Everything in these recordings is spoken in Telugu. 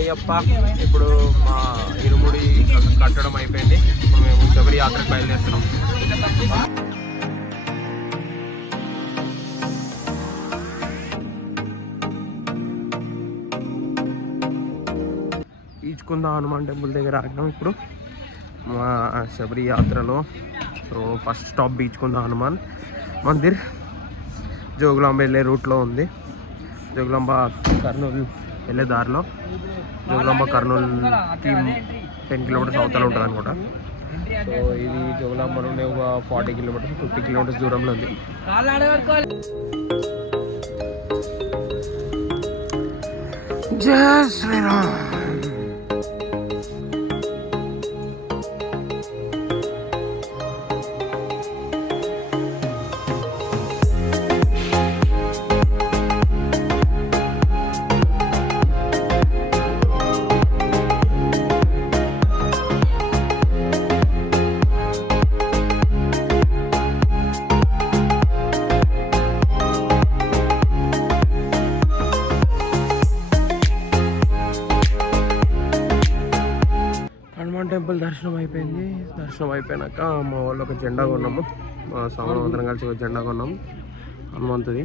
అయ్యప్ప. ఇప్పుడు మా ఇరుముడి కట్టడం అయిపోయింది. ఇప్పుడు మేము శబరి యాత్రకు బయలుదేరుతున్నాం. ఈచుకుంద హనుమాన్ టెంపుల్ దగ్గర ఆగినాం ఇప్పుడు. మా శబరి యాత్రలో. సో ఫస్ట్ స్టాప్ బీచ్కుంద హనుమాన్. మందిర్. జోగులాంబ వెళ్ళే రూట్లో ఉంది. జోగులాంబ కర్నూలు వెళ్ళే దారిలో. జోగులాంబ కర్నూలుకి టెన్ కిలోమీటర్స్ అవతల ఉంటుంది అనుకుంటా. సో ఇది జోగులాంబ నుండి ఒక ఫార్టీ కిలోమీటర్స్ ఫిఫ్టీ కిలోమీటర్స్ దూరంలో ఉంది. జయ శ్రీరామ్. హనుమాన్ టెంపుల్ దర్శనం అయిపోయింది. దర్శనం అయిపోయినాక మా వాళ్ళు ఒక జెండా కొన్నాము. మా సామాన్ అందరం కలిసి ఒక జెండా కొన్నాం హనుమంతుది.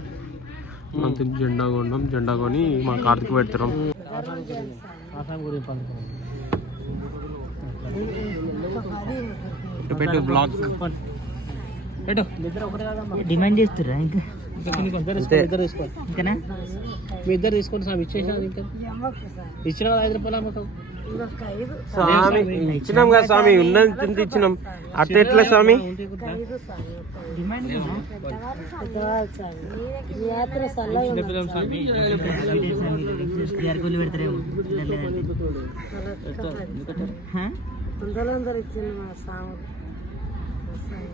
హనుమంతుడి జెండా కొన్నాం. జెండా కొని మా కార్తీక్ పెడతాం పెట్టు బ్లాక్. డిమాండ్ చేస్తుర్రా ఇంకా? మీ ఇద్దరు తీసుకోండి సార్ ఇచ్చేసాను ఇంకా. ఇచ్చిన కదా ఐదు రూపాయలు అమ్మకం స్వామి ఇచ్చినాం కదా స్వామి ఉన్నది ఇచ్చినాం. అట్ట ఎట్లా స్వామి?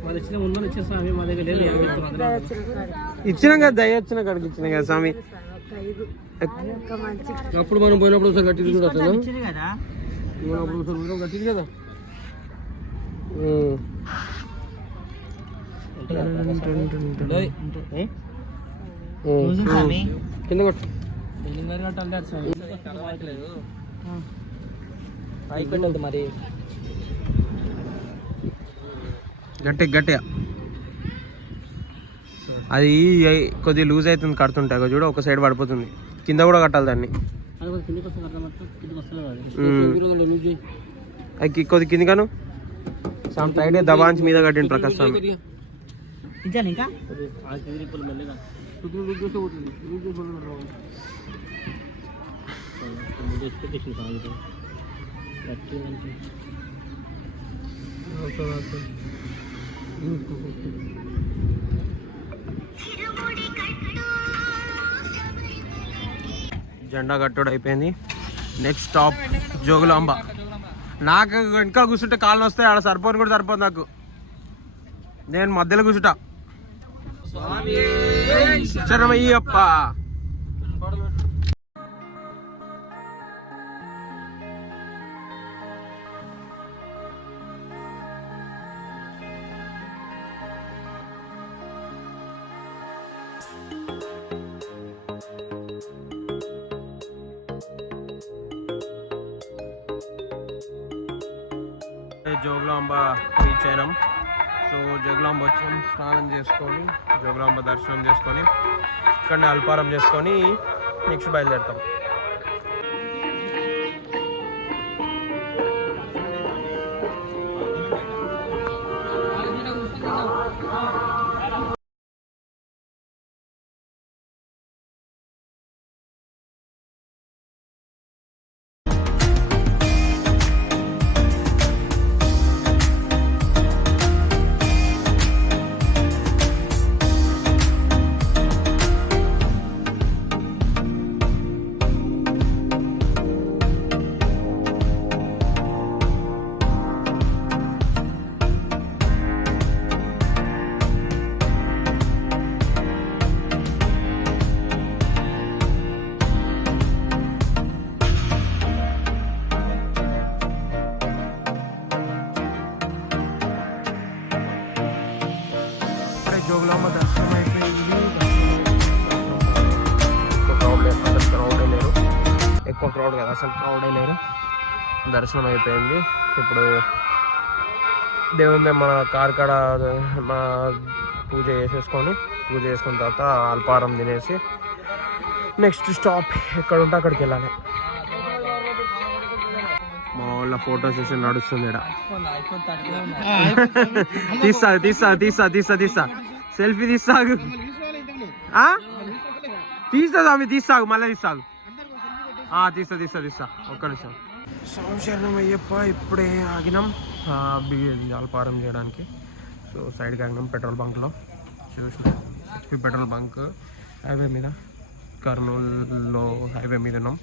వాళ్ళు ఇచ్చిన ఇచ్చిన స్వామి మా దగ్గర లేదు. ఇచ్చినాం కదా దయ వచ్చిన కాడికి ఇచ్చినాం కదా స్వామి? అప్పుడు మనం పోయినప్పుడు ఒకసారి కట్టింది కూడా అసలు? ఇచ్చింది కదా. కట్టింది కదా? ఉమ్. ఏ? ఉమ్. రోజు స్వామి. కింద కొట్టు గట్టి గట్టిగా. అది కొద్దిగా లూజ్ అవుతుంది కడుతుంటే. అగో చూడు ఒక సైడ్ పడిపోతుంది. కింద కూడా కట్టాలి దాన్ని. అది కొద్ది కింది. కాను సమ్ టైట్ దబాంచి మీద కట్టిండు ప్రకాశ్ స్వామి. ఇంకా? జెండా కట్టుడు అయిపోయింది. Next stop Jogulamba. నాకు వెనక కూర్చుంటే కాళ్ళు వస్తాయి ఆడ సరిపోను కూడా సరిపోదు నాకు. నేను మధ్యలో కూర్చుంటా. శరణమయ్యప్ప. జోగులాంబ రీచ్ అయినాం సో జోగులాంబ వచ్చాం స్నానం చేసుకొని జోగులాంబ దర్శనం చేసుకొని ఇక్కడ అల్పారం చేసుకొని నెక్స్ట్ బయలుదేరుతాం. క్రౌడ్ కదా అసలు క్రౌడే లేరు. దర్శనం అయిపోయింది. ఇప్పుడు దేవుని మన కార్ కాడ మా పూజ చేసేసుకొని పూజ చేసుకున్న తర్వాత అల్పారం తినేసి నెక్స్ట్ స్టాప్ ఎక్కడ ఉంటే అక్కడికి వెళ్ళాలి. మా వాళ్ళ ఫోటో సెషన్ నడుస్తుంది తీస్తా తీస్తా తీస్తా తీస్తా తీస్తా. సెల్ఫీ తీస్తాగు తీస్తా స్వామి తీస్తాగు మళ్ళీ తీస్తాగు తీస్తా తీస్తా తీస్తా. ఒక్క నిమిషం. సంశరణం అయ్యప్ప ఇప్పుడే ఆగినాం. ఆ, అల్పారం చేయడానికి. సో సైడ్కి ఆగినాం పెట్రోల్ బంక్లో చూసిన హెచ్పి పెట్రోల్ బంక్. హైవే మీద కర్నూలులో హైవే మీద ఉన్నాం.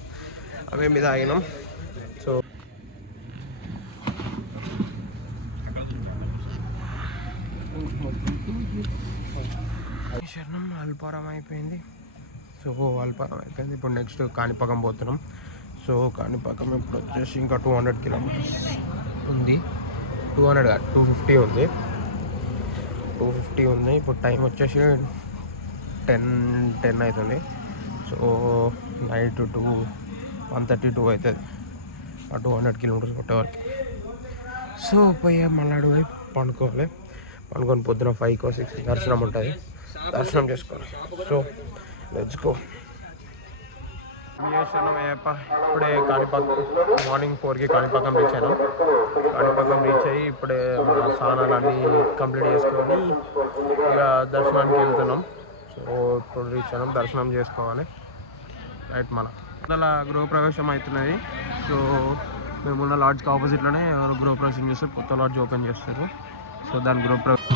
హైవే మీద ఆగినాం. సో శరణం అల్పారం అయిపోయింది. సో అల్పారం అయిపోయింది. ఇప్పుడు నెక్స్ట్ కాణిపాకం పోతున్నాం. సో కాణిపాకం ఇప్పుడు వచ్చేసి ఇంకా టూ హండ్రెడ్ కిలోమీటర్స్ ఉంది. టూ హండ్రెడ్ కాదు టూ ఫిఫ్టీ ఉంది. టూ ఫిఫ్టీ ఉంది. ఇప్పుడు టైం వచ్చేసి టెన్ టెన్ అవుతుంది so night two one thirty two అవుతుంది ఆ టూ హండ్రెడ్ కిలోమీటర్స్ కొట్టేవరకు సో పోయి మళ్ళాడు పోయి పండుకోవాలి. పండుకొని పొద్దున ఫైవ్కో సిక్స్ దర్శనం ఉంటుంది. దర్శనం చేసుకోవాలి. సో లెట్స్ గో ఇప్పుడే కాణిపాకం మార్నింగ్ ఫోర్కి కాణిపాకం రీచ్ అయినాం. కాణిపాకం రీచ్ అయ్యి ఇప్పుడే మన స్నానాలు అన్నీ కంప్లీట్ చేసుకొని ఇక దర్శనానికి వెళ్తున్నాం. సో ఇప్పుడు రీచ్ అయినాం దర్శనం చేసుకోవాలి. రైట్ మన అలా గృహప్రవేశం అవుతున్నది. సో మేమున్న లాడ్జ్కి ఆపోజిట్లోనే గృహప్రవేశం చేస్తారు కొత్త లాడ్జ్ ఓపెన్ చేస్తారు. సో దాని గృహప్రవేశం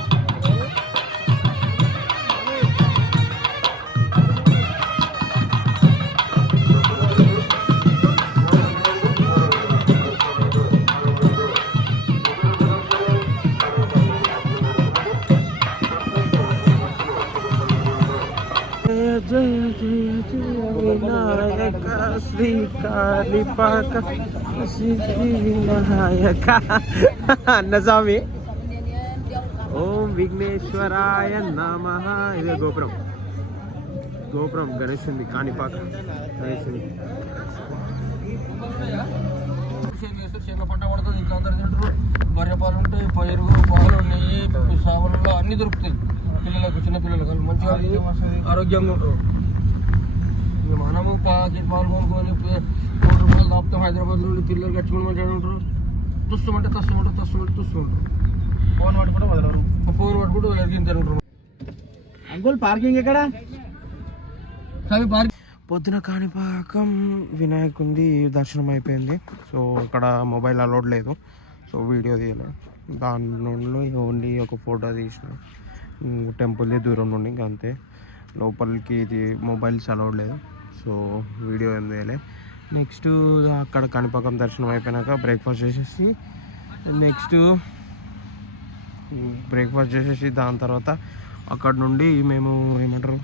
జయ జయ జయ వినాయక శ్రీ కాళిపాక సిద్ధి వినాయక అన్నస్వామి. ఓం విఘ్నేశ్వరాయ నమ. ఇదే గోపురం. గోపురం గణేష్ ఉంది కాణిపాక గణేష్ ఉంది చేనులో పంట పడుతుంది ఇంకా అందరు తింటారు. బర్రె పాలు ఉంటాయి పైరు పాలు నెయ్యి సావలలో అన్ని దొరుకుతాయి. పిల్లలకు చిన్న పిల్లలకు మంచిగా ఆరోగ్యంగా ఉంటారు. మనము పాకెట్ పాలు కొనుక్కొని మూడు రూపాయలు దాపుతాం హైదరాబాద్ నుండి పిల్లలు కట్టుకుని మంచిగా ఉంటారు. తుస్తమంటే తస్తమంటే తస్తమంటే తుస్తుంటారు ఫోన్ పట్టుకుంటే వదలరు. ఫోన్ పట్టుకుంటూ ఎరిగించారు అంకుల్ పార్కింగ్ ఎక్కడ? సవి పార్క్ పొద్దున కాణిపాకం వినాయకుంది దర్శనం అయిపోయింది. సో అక్కడ మొబైల్ అలౌడ్ లేదు. సో వీడియో తీయలేదు దాని నుండి ఓన్లీ ఒక ఫోటో తీసిన. టెంపుల్ది దూరం నుండి ఇంకా అంతే. లోపలికి ఇది మొబైల్స్ అలౌడ్ లేదు. సో వీడియో ఏం చేయలే. నెక్స్ట్ అక్కడ కనిపకం దర్శనం అయిపోయినాక బ్రేక్ఫాస్ట్ చేసేసి నెక్స్ట్ బ్రేక్ఫాస్ట్ చేసేసి దాని తర్వాత అక్కడ నుండి మేము ఏమంటారు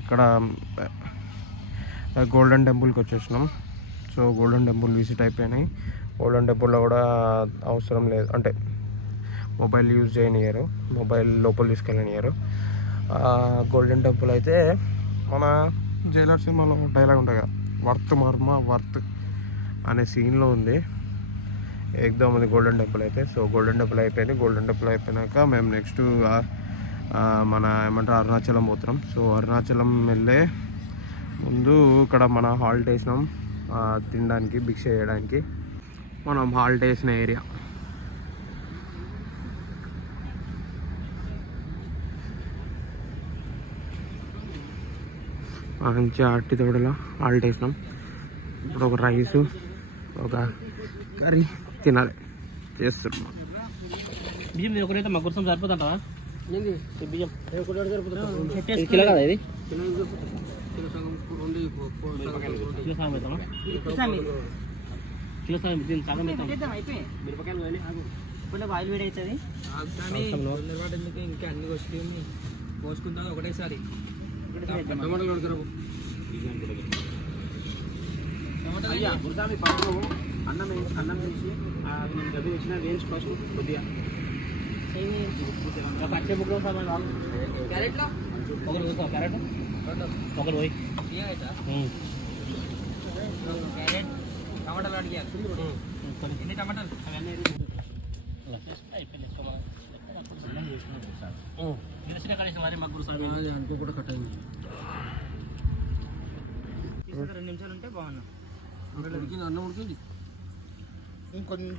ఇక్కడ గోల్డెన్ టెంపుల్కి వచ్చేసినాం. సో గోల్డెన్ టెంపుల్ విజిట్ అయిపోయినాయి. గోల్డెన్ టెంపుల్లో కూడా అవసరం లేదు. అంటే మొబైల్ యూజ్ చేయనియరు మొబైల్ లోపల తీసుకెళ్ళనియరు. గోల్డెన్ టెంపుల్ అయితే మన జైలర్ సినిమాలో డైలాగ్ ఉంటుంది కదా వర్త్ మర్మ వర్త్ అనే సీన్లో ఉంది. ఎగ్దాం ఉంది గోల్డెన్ టెంపుల్ అయితే. సో గోల్డెన్ టెంపుల్ అయిపోయింది. గోల్డెన్ టెంపుల్ అయిపోయినాక మేము నెక్స్ట్ మన ఏమంటారు అరుణాచలం పోతున్నాం. సో అరుణాచలం వెళ్ళే ముందు ఇక్కడ మన హాల్ట్ వేసినాం తినడానికి భిక్ష చేయడానికి. మనం హాల్ట్ వేసిన ఏరియా మంచి అట్టి తోడలో హాల్ట్ వేసినాం ఇప్పుడు ఒక రైసు ఒక కర్రీ తినాలి. చేస్తున్నాం. బియ్యం ఒకరైతే మా కోసం సరిపోతుంటావా బియ్యం. సరిపోతుంది కిలో కదా ఇది? కిలో సగం రెండు సగం కిలో సగం అవుతామా కిలో సగం దీన్ని సగం అవుతాం మిరపకాయలు వేయాలి ఆగు. ఇప్పుడు ఆయిల్ వేడి అవుతుంది. ఎందుకు ఇంకా అన్ని ఒకటేసారి. టమాటాలు కొడుకురావు అయ్యా గుర్తామి పప్పు అన్నం అన్నం వేసి నేను గది వేసిన వేయించి ఫస్ట్ కొద్దిగా. పచ్చే రాదు క్యారెట్లో? ఒకరు చూస్తావు క్యారెట్? ఒకరు పోయి ఉమ్. ఎన్ని టమాటాలు? అవన్నీ మరి మగ్గురు సార్ అది అనుకో కూడా కట్ అయింది రెండు నిమిషాలు ఉంటే బాగున్నా అన్నం ఉడికింది. ఇంకొన్ని